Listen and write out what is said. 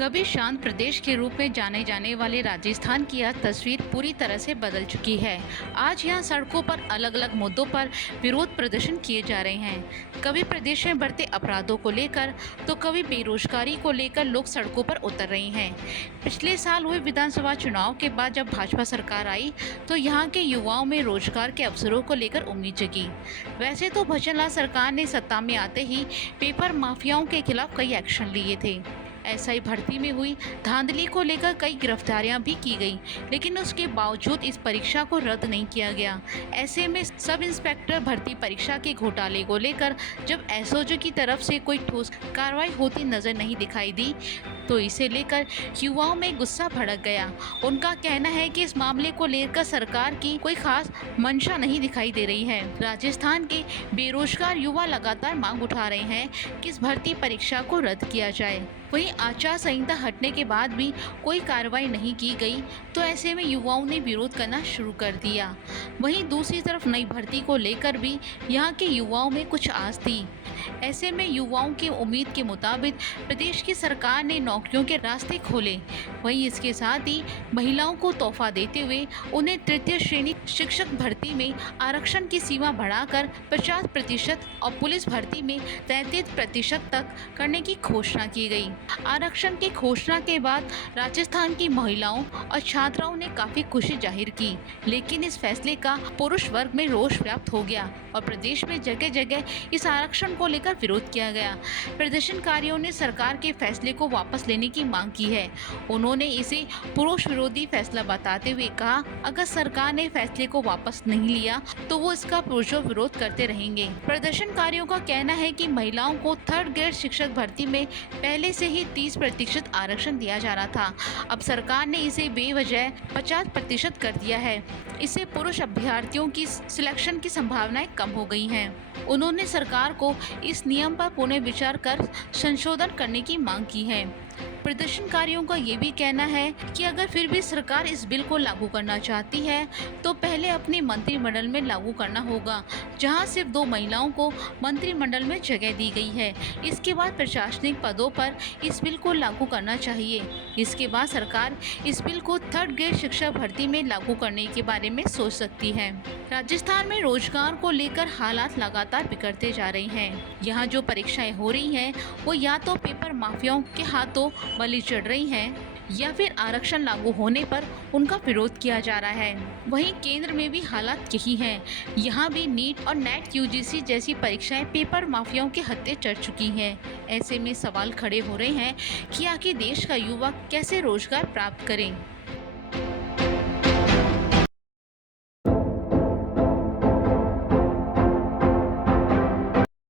कभी शांत प्रदेश के रूप में जाने जाने वाले राजस्थान की यह तस्वीर पूरी तरह से बदल चुकी है। आज यहाँ सड़कों पर अलग अलग मुद्दों पर विरोध प्रदर्शन किए जा रहे हैं। कभी प्रदेश में बढ़ते अपराधों को लेकर तो कभी बेरोजगारी को लेकर लोग सड़कों पर उतर रहे हैं। पिछले साल हुए विधानसभा चुनाव के बाद जब भाजपा सरकार आई तो यहाँ के युवाओं में रोजगार के अवसरों को लेकर उम्मीद जगी। वैसे तो भजनलाल सरकार ने सत्ता में आते ही पेपर माफियाओं के खिलाफ कई एक्शन लिए थे। एसआई भर्ती में हुई धांधली को लेकर कई गिरफ्तारियां भी की गई, लेकिन उसके बावजूद इस परीक्षा को रद्द नहीं किया गया। ऐसे में सब इंस्पेक्टर भर्ती परीक्षा के घोटाले को लेकर जब एसओजी की तरफ से कोई ठोस कार्रवाई होती नजर नहीं दिखाई दी तो इसे लेकर युवाओं में गुस्सा भड़क गया। उनका कहना है कि इस मामले को लेकर सरकार की कोई खास मंशा नहीं दिखाई दे रही है। राजस्थान के बेरोजगार युवा लगातार मांग उठा रहे हैं कि इस भर्ती परीक्षा को रद्द किया जाए। वहीं आचार संहिता हटने के बाद भी कोई कार्रवाई नहीं की गई तो ऐसे में युवाओं ने विरोध करना शुरू कर दिया। वहीं दूसरी तरफ नई भर्ती को लेकर भी यहाँ के युवाओं में कुछ आस थी। ऐसे में युवाओं की उम्मीद के मुताबिक प्रदेश की सरकार ने नौकरियों के रास्ते खोले। वहीं इसके साथ ही महिलाओं को तोहफा देते हुए उन्हें तृतीय श्रेणी शिक्षक भर्ती में आरक्षण की सीमा बढ़ाकर 50% और पुलिस भर्ती में 33% तक करने की घोषणा की गई। आरक्षण की घोषणा के बाद राजस्थान की महिलाओं और छात्राओं ने काफी खुशी जाहिर की, लेकिन इस फैसले का पुरुष वर्ग में रोष व्याप्त हो गया और प्रदेश में जगह जगह इस आरक्षण को लेकर विरोध किया गया। प्रदर्शनकारियों ने सरकार के फैसले को वापस लेने की मांग की है। उन्होंने इसे पुरुष विरोधी फैसला बताते हुए कहा, अगर सरकार ने फैसले को वापस नहीं लिया तो वो इसका पुरजोर विरोध करते रहेंगे। प्रदर्शनकारियों का कहना है कि महिलाओं को थर्ड ग्रेड शिक्षक भर्ती में पहले से ही 30% आरक्षण दिया जा रहा था। अब सरकार ने इसे बेवजह 50% कर दिया है। इससे पुरुष अभ्यर्थियों की सिलेक्शन की संभावनाएं कम हो गई हैं। उन्होंने सरकार को इस नियम पर पुनः विचार कर संशोधन करने की मांग की है। प्रदर्शनकारियों का ये भी कहना है कि अगर फिर भी सरकार इस बिल को लागू करना चाहती है तो पहले अपने मंत्रिमंडल में लागू करना होगा, जहां सिर्फ 2 महिलाओं को मंत्रिमंडल में जगह दी गई है। इसके बाद प्रशासनिक पदों पर इस बिल को लागू करना चाहिए। इसके बाद सरकार इस बिल को थर्ड ग्रेड शिक्षा भर्ती में लागू करने के बारे में सोच सकती है। राजस्थान में रोजगार को लेकर हालात लगातार बिगड़ते जा रहे हैं। यहाँ जो परीक्षाएं हो रही हैं वो या तो पेपर माफियाओं के हाथों बलि चढ़ रही हैं या फिर आरक्षण लागू होने पर उनका विरोध किया जा रहा है। वहीं केंद्र में भी हालात यही हैं। यहाँ भी नीट और नेट यूजीसी जैसी परीक्षाएं पेपर माफियाओं के हत्थे चढ़ चुकी हैं। ऐसे में सवाल खड़े हो रहे हैं कि आखिर देश का युवा कैसे रोजगार प्राप्त करें।